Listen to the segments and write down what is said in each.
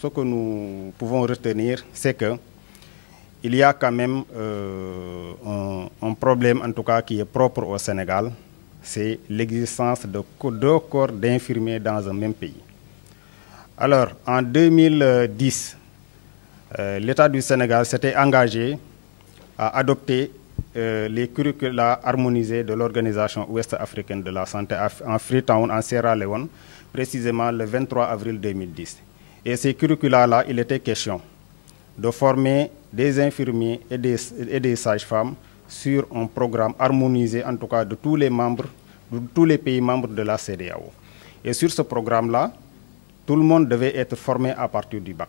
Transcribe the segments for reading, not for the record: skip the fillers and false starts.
ce que nous pouvons retenir, c'est que il y a quand même un problème, en tout cas, qui est propre au Sénégal, c'est l'existence de deux corps d'infirmiers dans un même pays. Alors, en 2010, l'État du Sénégal s'était engagé à adopter les curricula harmonisés de l'Organisation ouest-africaine de la santé en Freetown, en Sierra Leone, précisément le 23 avril 2010. Et ces curricula-là, il était question de former des infirmiers et des sages-femmes sur un programme harmonisé, en tout cas de tous les pays membres de la CEDEAO. Et sur ce programme-là, tout le monde devait être formé à partir du bac.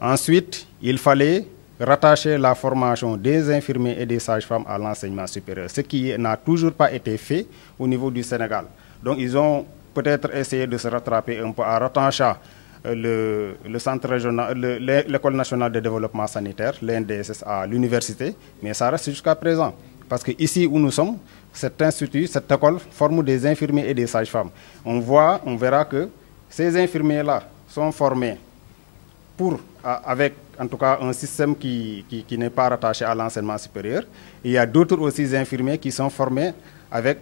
Ensuite, il fallait rattacher la formation des infirmiers et des sages-femmes à l'enseignement supérieur, ce qui n'a toujours pas été fait au niveau du Sénégal. Donc ils ont peut-être essayé de se rattraper un peu en rattachant le centre régional, l'école nationale de développement sanitaire, l'NDSS, à l'université, mais ça reste jusqu'à présent. Parce qu'ici où nous sommes, cet institut, cette école forme des infirmiers et des sages-femmes. On verra que ces infirmiers-là sont formés avec en tout cas un système qui n'est pas rattaché à l'enseignement supérieur. Il y a d'autres aussi infirmiers qui sont formés avec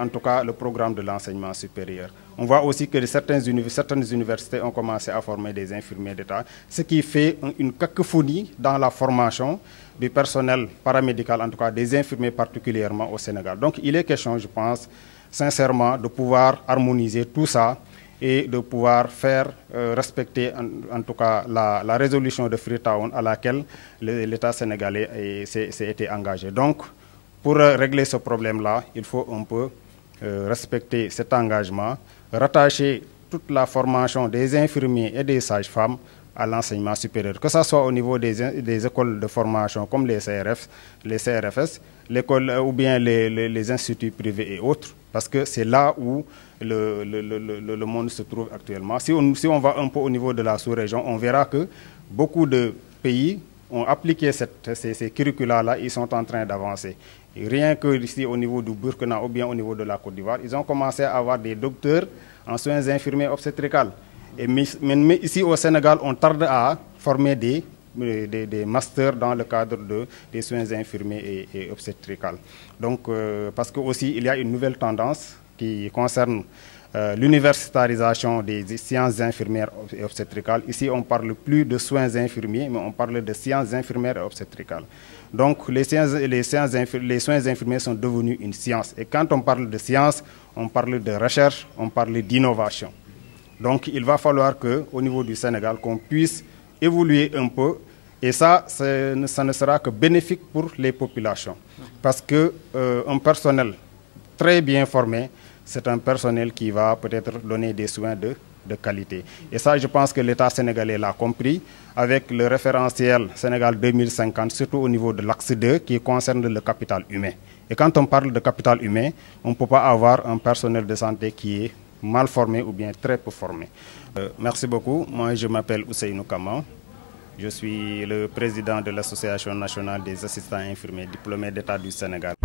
en tout cas le programme de l'enseignement supérieur. On voit aussi que certaines universités ont commencé à former des infirmiers d'État, ce qui fait une cacophonie dans la formation du personnel paramédical, en tout cas des infirmiers particulièrement au Sénégal. Donc il est question, je pense, sincèrement, de pouvoir harmoniser tout ça et de pouvoir faire respecter en tout cas la résolution de Freetown à laquelle l'État sénégalais s'est été engagé. Donc, pour régler ce problème-là, il faut un peu respecter cet engagement, rattacher toute la formation des infirmiers et des sages-femmes à l'enseignement supérieur, que ce soit au niveau des écoles de formation comme les CRFS, l'école ou bien les instituts privés et autres, parce que c'est là où le monde se trouve actuellement. Si on va un peu au niveau de la sous-région, on verra que beaucoup de pays ont appliqué ces curricula-là, ils sont en train d'avancer. Rien que ici au niveau du Burkina ou bien au niveau de la Côte d'Ivoire, ils ont commencé à avoir des docteurs en soins infirmiers obstétricales. Mais ici au Sénégal, on tarde à former des masters dans le cadre des soins infirmiers et obstétricales. Donc, parce que aussi il y a une nouvelle tendance qui concerne l'universitarisation des sciences infirmières et obstétricales. Ici, on ne parle plus de soins infirmiers, mais on parle de sciences infirmières et obstétricales. Donc, les soins infirmiers sont devenus une science. Et quand on parle de science, on parle de recherche, on parle d'innovation. Donc, il va falloir qu'au niveau du Sénégal, qu'on puisse évoluer un peu. Et ça ne sera que bénéfique pour les populations. Parce qu'un personnel très bien formé, c'est un personnel qui va peut-être donner des soins de qualité. Et ça, je pense que l'État sénégalais l'a compris avec le référentiel Sénégal 2050, surtout au niveau de l'axe 2 qui concerne le capital humain. Et quand on parle de capital humain, on ne peut pas avoir un personnel de santé qui est mal formé ou bien très peu formé. Merci beaucoup. Moi, je m'appelle Ousseynou Kama. Je suis le président de l'Association nationale des assistants infirmiers diplômés d'État du Sénégal.